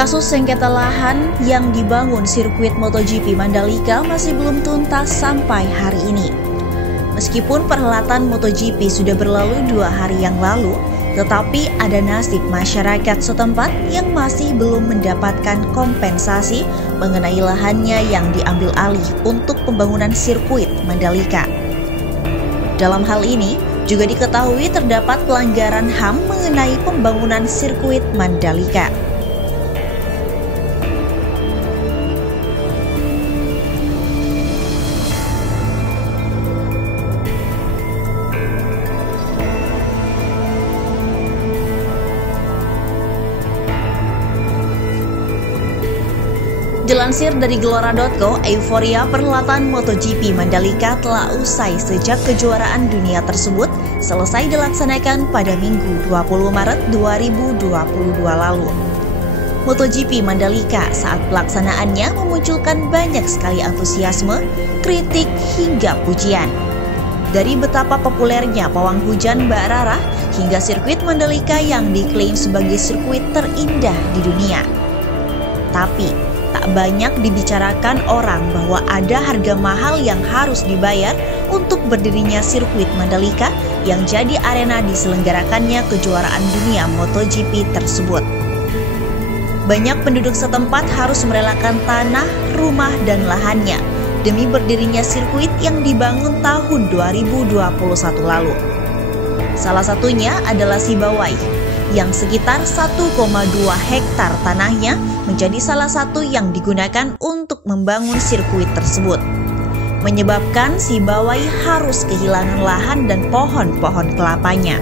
Kasus sengketa lahan yang dibangun sirkuit MotoGP Mandalika masih belum tuntas sampai hari ini. Meskipun perhelatan MotoGP sudah berlalu 2 hari yang lalu, tetapi ada nasib masyarakat setempat yang masih belum mendapatkan kompensasi mengenai lahannya yang diambil alih untuk pembangunan sirkuit Mandalika. Dalam hal ini, juga diketahui terdapat pelanggaran HAM mengenai pembangunan sirkuit Mandalika. Dilansir dari Gelora.co, euforia perhelatan MotoGP Mandalika telah usai sejak kejuaraan dunia tersebut selesai dilaksanakan pada Minggu 20 Maret 2022 lalu. MotoGP Mandalika saat pelaksanaannya memunculkan banyak sekali antusiasme, kritik hingga pujian. Dari betapa populernya pawang hujan Mbak Rara hingga sirkuit Mandalika yang diklaim sebagai sirkuit terindah di dunia. Tapi tak banyak dibicarakan orang bahwa ada harga mahal yang harus dibayar untuk berdirinya sirkuit Mandalika yang jadi arena diselenggarakannya kejuaraan dunia MotoGP tersebut. Banyak penduduk setempat harus merelakan tanah, rumah, dan lahannya demi berdirinya sirkuit yang dibangun tahun 2021 lalu. Salah satunya adalah Sibawai, yang sekitar 1,2 hektar tanahnya menjadi salah satu yang digunakan untuk membangun sirkuit tersebut, menyebabkan Sibawai harus kehilangan lahan dan pohon-pohon kelapanya.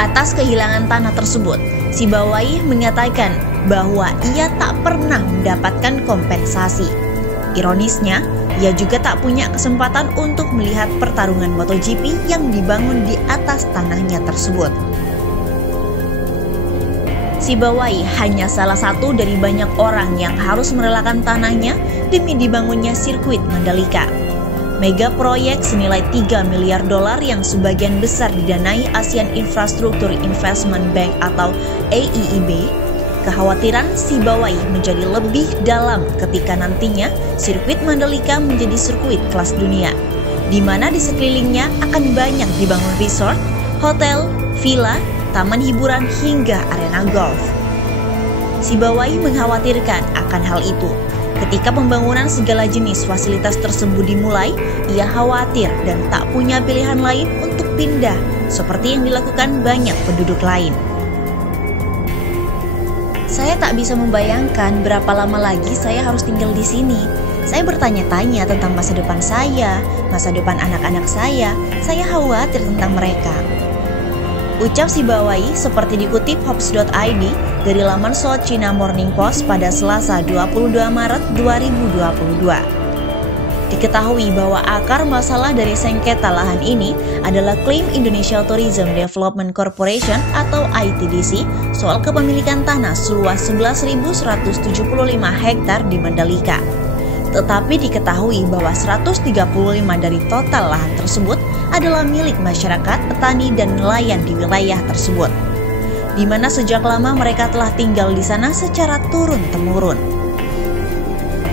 Atas kehilangan tanah tersebut, Sibawai mengatakan bahwa ia tak pernah mendapatkan kompensasi. Ironisnya, ia juga tak punya kesempatan untuk melihat pertarungan MotoGP yang dibangun di atas tanahnya tersebut. Sibawai hanya salah satu dari banyak orang yang harus merelakan tanahnya demi dibangunnya sirkuit Mandalika. Mega proyek senilai 3 miliar dolar yang sebagian besar didanai ASEAN Infrastructure Investment Bank atau AIIB. Kekhawatiran Sibawai menjadi lebih dalam ketika nantinya sirkuit Mandalika menjadi sirkuit kelas dunia, di mana di sekelilingnya akan banyak dibangun resort, hotel, villa, taman hiburan hingga arena golf. Sibawai mengkhawatirkan akan hal itu. Ketika pembangunan segala jenis fasilitas tersebut dimulai, ia khawatir dan tak punya pilihan lain untuk pindah, seperti yang dilakukan banyak penduduk lain. Saya tak bisa membayangkan berapa lama lagi saya harus tinggal di sini. Saya bertanya-tanya tentang masa depan saya, masa depan anak-anak saya khawatir tentang mereka. Ucap Sibawai seperti dikutip Hops.id dari laman South China Morning Post pada Selasa 22 Maret 2022. Diketahui bahwa akar masalah dari sengketa lahan ini adalah klaim Indonesia Tourism Development Corporation atau ITDC soal kepemilikan tanah seluas 11.175 hektar di Mandalika. Tetapi diketahui bahwa 135 dari total lahan tersebut adalah milik masyarakat, petani, dan nelayan di wilayah tersebut, di mana sejak lama mereka telah tinggal di sana secara turun-temurun.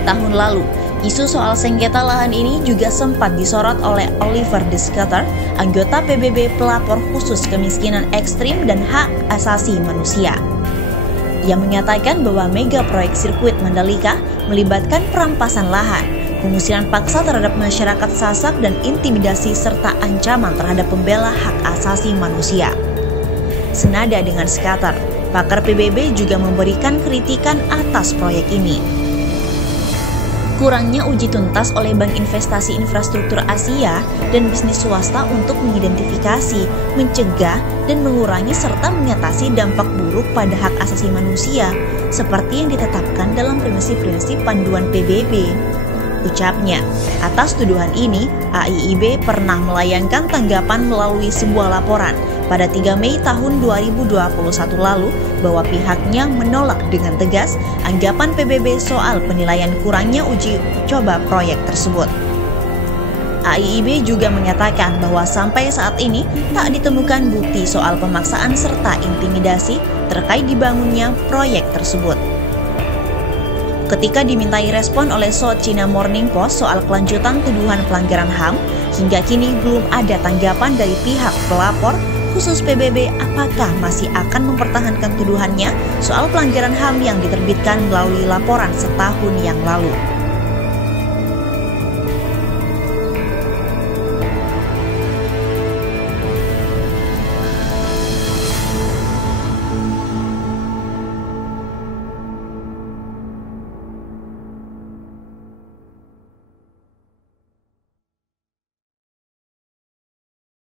Tahun lalu, isu soal sengketa lahan ini juga sempat disorot oleh Oliver De Schutter, anggota PBB pelapor khusus kemiskinan ekstrim dan hak asasi manusia. Ia mengatakan bahwa mega proyek sirkuit Mandalika melibatkan perampasan lahan, pengusiran paksa terhadap masyarakat Sasak, dan intimidasi serta ancaman terhadap pembela hak asasi manusia. Senada dengan Schutter, pakar PBB juga memberikan kritikan atas proyek ini. Kurangnya uji tuntas oleh Bank Investasi Infrastruktur Asia dan bisnis swasta untuk mengidentifikasi, mencegah, dan mengurangi serta mengatasi dampak buruk pada hak asasi manusia seperti yang ditetapkan dalam prinsip-prinsip panduan PBB. Ucapnya, atas tuduhan ini, AIIB pernah melayangkan tanggapan melalui sebuah laporan pada 3 Mei tahun 2021 lalu bahwa pihaknya menolak dengan tegas anggapan PBB soal penilaian kurangnya uji coba proyek tersebut. AIIB juga menyatakan bahwa sampai saat ini tak ditemukan bukti soal pemaksaan serta intimidasi terkait dibangunnya proyek tersebut. Ketika dimintai respon oleh South China Morning Post soal kelanjutan tuduhan pelanggaran HAM, hingga kini belum ada tanggapan dari pihak pelapor khusus PBB apakah masih akan mempertahankan tuduhannya soal pelanggaran HAM yang diterbitkan melalui laporan setahun yang lalu.